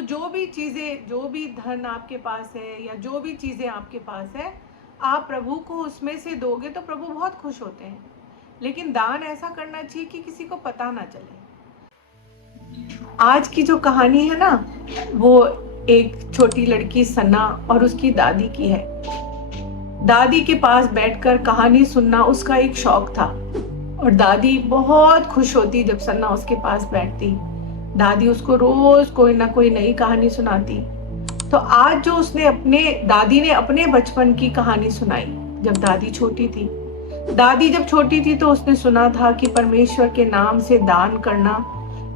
तो जो भी धन आपके पास है या जो भी चीज़ें आपके पास है, आप प्रभु को उसमें से दोगे तो प्रभु बहुत खुश होते हैं। लेकिन दान ऐसा करना चाहिए कि किसी को पता ना चले। आज की जो कहानी है ना, वो एक छोटी लड़की सन्ना और उसकी दादी की है। दादी के पास बैठकर कहानी सुनना उसका एक शौक था और दादी बहुत खुश होती जब सन्ना उसके पास बैठती। दादी उसको रोज कोई ना कोई नई कहानी सुनाती। तो आज जो दादी ने अपने बचपन की कहानी सुनाई जब दादी छोटी थी। दादी जब छोटी थी तो उसने सुना था कि परमेश्वर के नाम से दान करना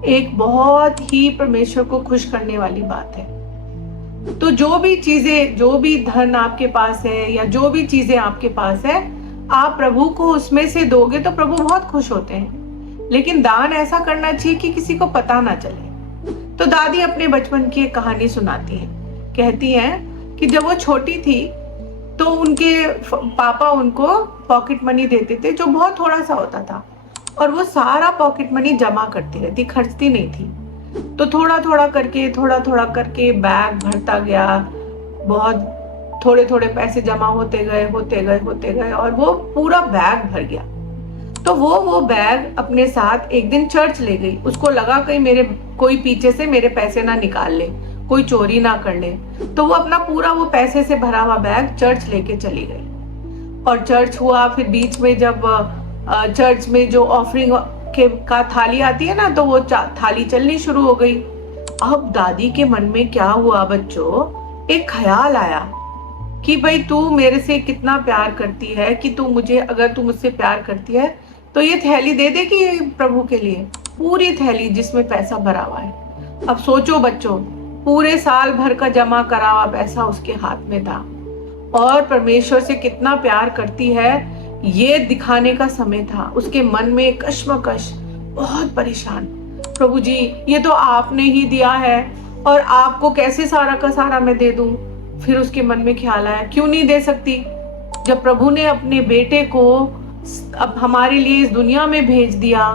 एक बहुत ही परमेश्वर को खुश करने वाली बात है। तो जो भी धन आपके पास है या जो भी चीजें आपके पास है, आप प्रभु को उसमें से दोगे तो प्रभु बहुत खुश होते हैं। लेकिन दान ऐसा करना चाहिए कि किसी को पता ना चले। तो दादी अपने बचपन की एक कहानी सुनाती है। कहती हैं कि जब वो छोटी थी तो उनके पापा उनको पॉकेट मनी देते थे, जो बहुत थोड़ा सा होता था, और वो सारा पॉकेट मनी जमा करती रहती, खर्चती नहीं थी। तो थोड़ा थोड़ा करके बैग भरता गया। बहुत थोड़े थोड़े पैसे जमा होते गए और वो पूरा बैग भर गया। तो वो बैग अपने साथ एक दिन चर्च ले गई। उसको लगा कहीं कोई पीछे से मेरे पैसे ना निकाल ले, कोई चोरी ना कर ले। तो वो अपना पूरा वो पैसे से भरा हुआ बैग चर्च लेके चली गई। और चर्च हुआ, फिर बीच में जब चर्च में जो ऑफरिंग का थाली आती है ना, तो वो थाली चलनी शुरू हो गई। अब दादी के मन में क्या हुआ बच्चों, एक ख्याल आया कि भाई तू मेरे से कितना प्यार करती है कि अगर तू मुझसे प्यार करती है तो ये थैली दे दे कि प्रभु के लिए, पूरी थैली जिसमें पैसा भरा हुआ है। अब सोचो बच्चों, पूरे साल भर का जमा करा हुआ पैसा उसके हाथ में था और परमेश्वर से कितना प्यार करती है ये दिखाने का समय था। उसके मन में कश्मकश, बहुत परेशान, प्रभु जी ये तो आपने ही दिया है और आपको कैसे सारा का सारा मैं दे दूं। फिर उसके मन में ख्याल आया, क्यों नहीं दे सकती, जब प्रभु ने अपने बेटे को अब हमारे लिए इस दुनिया में भेज दिया,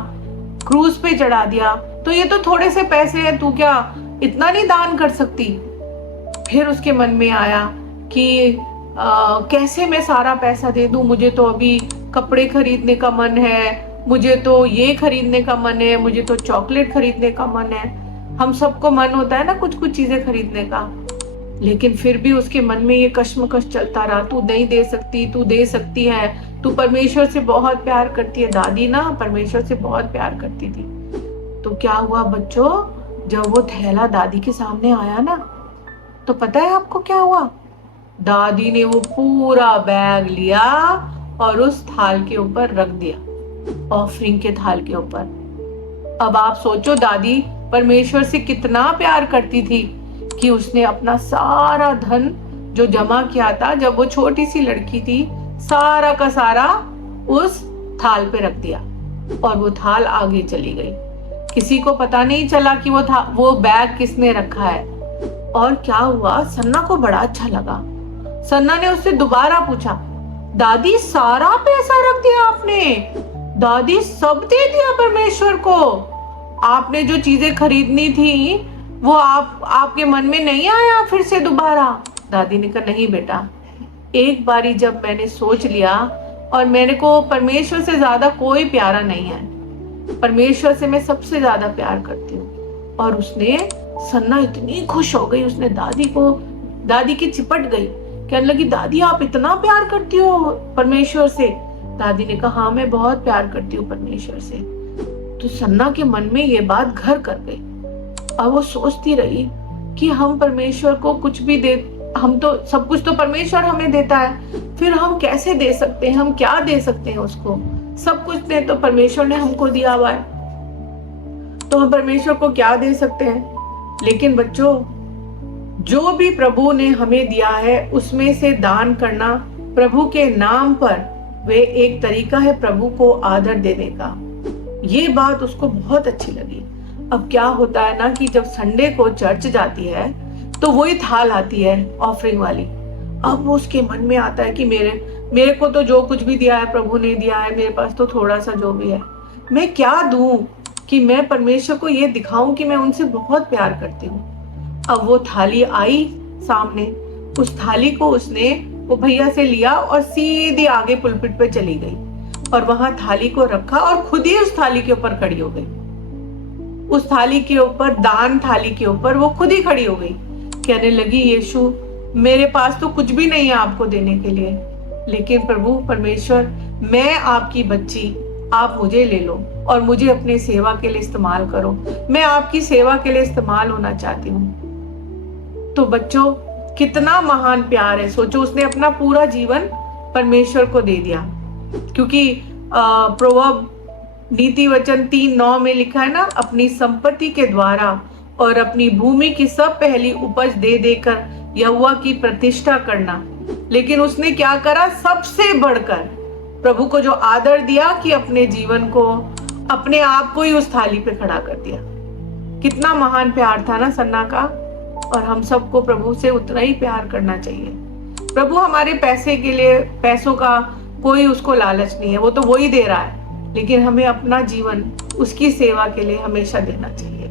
क्रूज पे चढ़ा दिया, तो ये तो थोड़े से पैसे हैं, तू क्या इतना नहीं दान कर सकती। फिर उसके मन में आया कि कैसे मैं सारा पैसा दे दूं, मुझे तो अभी कपड़े खरीदने का मन है, मुझे तो ये खरीदने का मन है, मुझे तो चॉकलेट खरीदने का मन है। हम सबको मन होता है ना कुछ कुछ चीजें खरीदने का। लेकिन फिर भी उसके मन में ये कश्मकश चलता रहा, तू नहीं दे सकती, तू दे सकती है, तू परमेश्वर से बहुत प्यार करती है। दादी ना परमेश्वर से बहुत प्यार करती थी। तो क्या हुआ बच्चों, जब वो थैला दादी के सामने आया ना, तो पता है आपको क्या हुआ, दादी ने वो पूरा बैग लिया और उस थाल के ऊपर रख दिया, ऑफरिंग के थाल के ऊपर। अब आप सोचो दादी परमेश्वर से कितना प्यार करती थी कि उसने अपना सारा धन जो जमा किया था जब वो छोटी सी लड़की थी, सारा का सारा उस थाल पे रख दिया और वो थाल आगे चली गई। किसी को पता नहीं चला कि वो बैग किसने रखा है। और क्या हुआ, सन्ना को बड़ा अच्छा लगा। सन्ना ने उससे दोबारा पूछा, दादी सारा पैसा रख दिया आपने? दादी सब दे दिया परमेश्वर को? आपने जो चीजें खरीदनी थी वो आपके मन में नहीं आया फिर से दोबारा? दादी ने कहा, नहीं बेटा, एक बारी जब मैंने सोच लिया, और मेरे को परमेश्वर से ज्यादा कोई प्यारा नहीं है, परमेश्वर से मैं सबसे ज्यादा प्यार करती हूँ। और सन्ना इतनी खुश हो गई, उसने दादी की चिपट गई, कहने लगी, दादी आप इतना प्यार करती हो परमेश्वर से? दादी ने कहा, हाँ मैं बहुत प्यार करती हूँ परमेश्वर से। तो सन्ना के मन में ये बात घर कर गई। अब वो सोचती रही कि हम परमेश्वर को कुछ भी हम तो सब कुछ तो परमेश्वर हमें देता है, फिर हम कैसे दे सकते हैं, हम क्या दे सकते हैं उसको? सब कुछ दे तो परमेश्वर ने हमको दिया हुआ है, तो हम परमेश्वर को क्या दे सकते हैं? लेकिन बच्चों, जो भी प्रभु ने हमें दिया है उसमें से दान करना प्रभु के नाम पर, वे एक तरीका है प्रभु को आदर देने का। ये बात उसको बहुत अच्छी लगी। अब क्या होता है ना कि जब संडे को चर्च जाती है तो वही थाल आती है ऑफरिंग वाली। अब वो उसके मन में आता है कि मेरे को तो जो कुछ भी दिया है प्रभु ने दिया है, मेरे पास तो थोड़ा सा जो भी है, मैं क्या दूं कि मैं परमेश्वर को ये दिखाऊं कि मैं उनसे बहुत प्यार करती हूँ। अब वो थाली आई सामने, उस थाली को उसने वो भैया से लिया और सीधी आगे पुलपिट पे चली गई और वहां थाली को रखा और खुद ही उस थाली के ऊपर खड़ी हो गई। उस थाली के ऊपर, दान थाली के ऊपर वो खुद ही खड़ी हो गई। कहने लगी, यीशु मेरे पास तो कुछ भी नहीं है आपको देने के लिए, लेकिन प्रभु परमेश्वर, मैं आपकी बच्ची, आप मुझे ले लो और मुझे अपने सेवा के लिए इस्तेमाल करो। मैं आपकी सेवा के लिए इस्तेमाल होना चाहती हूँ। तो बच्चों, कितना महान प्यार है। सोचो, उसने अपना पूरा जीवन परमेश्वर को दे दिया। क्योंकि प्रोवर्ब नीति वचन 3:9 में लिखा है ना, अपनी संपत्ति के द्वारा और अपनी भूमि की सब पहली उपज दे देकर यहोवा की प्रतिष्ठा करना। लेकिन उसने क्या करा? सबसे बढ़कर प्रभु को जो आदर दिया कि अपने जीवन को, अपने आप को ही उस थाली पे खड़ा कर दिया। कितना महान प्यार था ना सन्ना का। और हम सबको प्रभु से उतना ही प्यार करना चाहिए। प्रभु हमारे पैसे के लिए, पैसों का कोई उसको लालच नहीं है, वो तो वो ही दे रहा है, लेकिन हमें अपना जीवन उसकी सेवा के लिए हमेशा देना चाहिए।